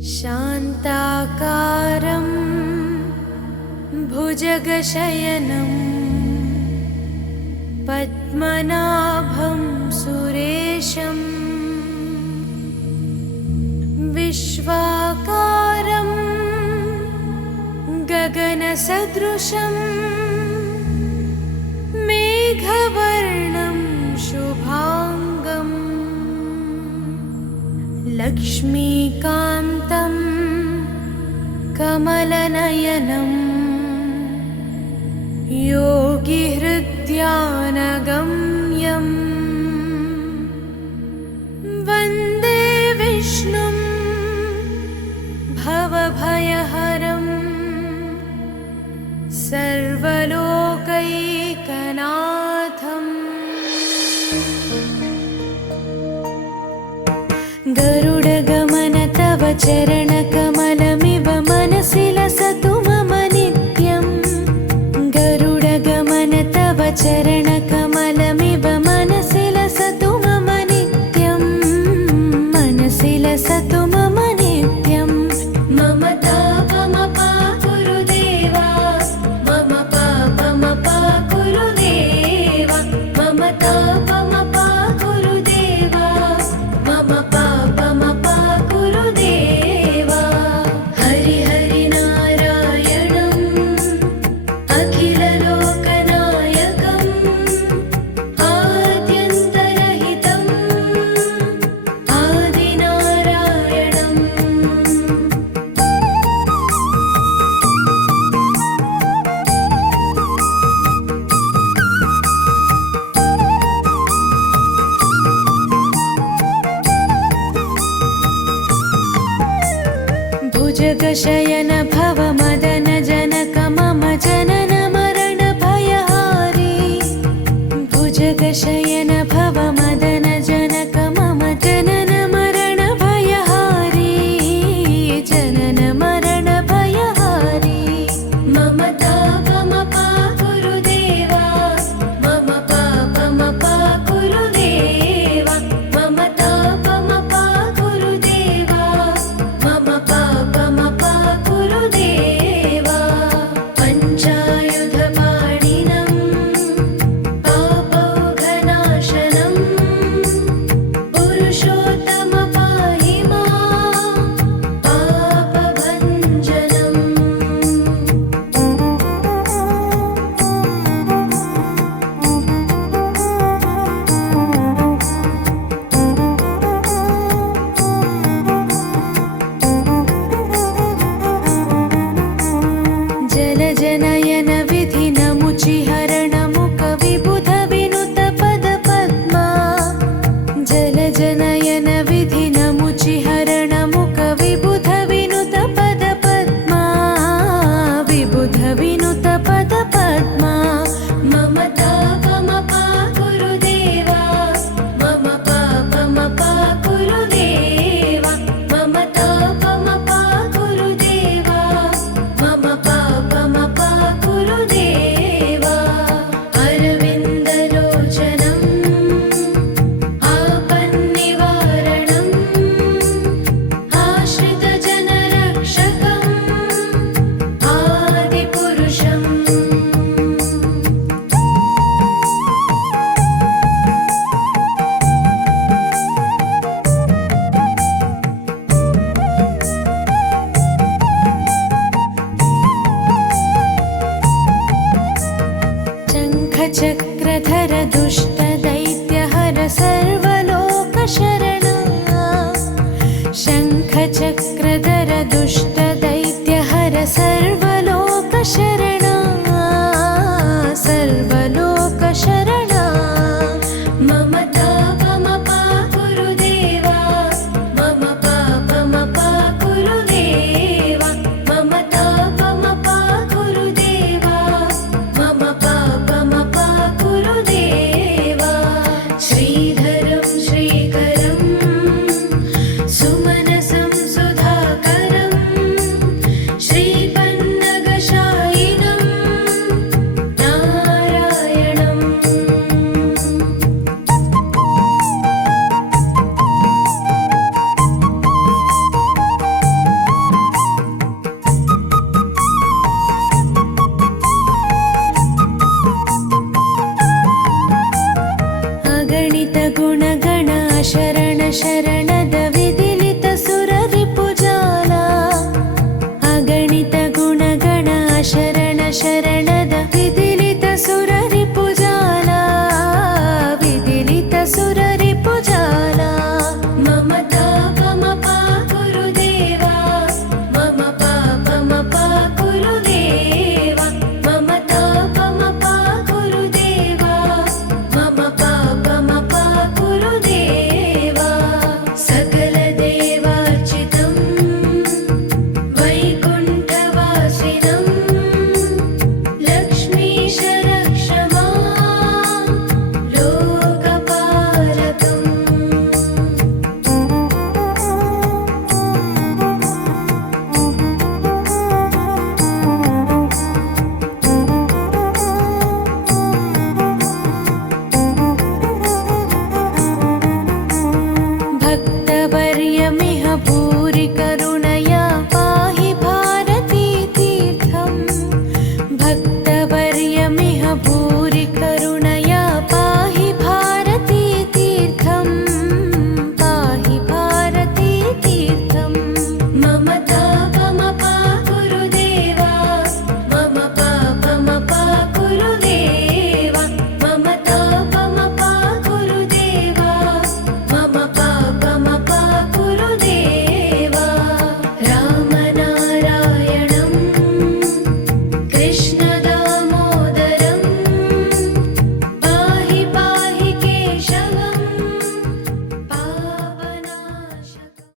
शान्ताकारं भुजगशयनं पद्मनाभं सुरेशं विश्वाकारं गगनसदृशं मेघवर्णं शुभांगं लक्ष्मीकान्तं कमलनयनं योगिहृद्यानगम्यं वन्दे विष्णुं भवभयहरं सर्वलोकैकनाथम्। गरुडगमन तव चरणकमलमिव मनसि लसतु मम नित्यम्। गरुडगमन तव चरणकमलमिव मनसि लसतु मम नित्यम्। मनसि लसतु मम नित्यम्। मम तापमपा गुरुदेवा, मम पापमपा गुरुदेवा, मम तापमपा गुरुदेवा, मम पापमपा गुरुदेवा। हरि हरि नारायणम् अखिललोकनायकम् आद्यन्तरहितम् आदिनारायणम्। भुजगशयन भव मदन जनक मम जनन मरण भयहारी। भुजगशयन भव मदन जनक मम जनन मरण भयहारी। जनन मरण भयहारी। मम तापमपा गुरुदेवा, मम पापमपा गुरुदेवा, मम तापमपा गुरुदेवा, मम पापमपा गुरुदेवा। पञ्चायुधपाणिनं पापौघनाशनं पुरुषोत्तम पाहि मां पापभञ्जनम्। जलजनयन विधिनमुचिहरणमुख विबुध विनुत पदपद्मा। जलजनयन विधिनमुचिहरणमुख विबुध विनुत पदपद्मा। विबुध विनुत पदपद्मा। मम तापमपा गुरुदेवा, मम पापमपा गुरुदेवा, मम तापमपा गुरुदेवा, मम पापमपा गुरुदेवा। अरविन्दलोचनम् आपन्निवारणम् आश्रितजनरक्षकम् आदिपुरुषम्। शङ्खचक्रधर दुष्टदैत्यहर सर्वलोकशरणा। शङ्खचक्रधर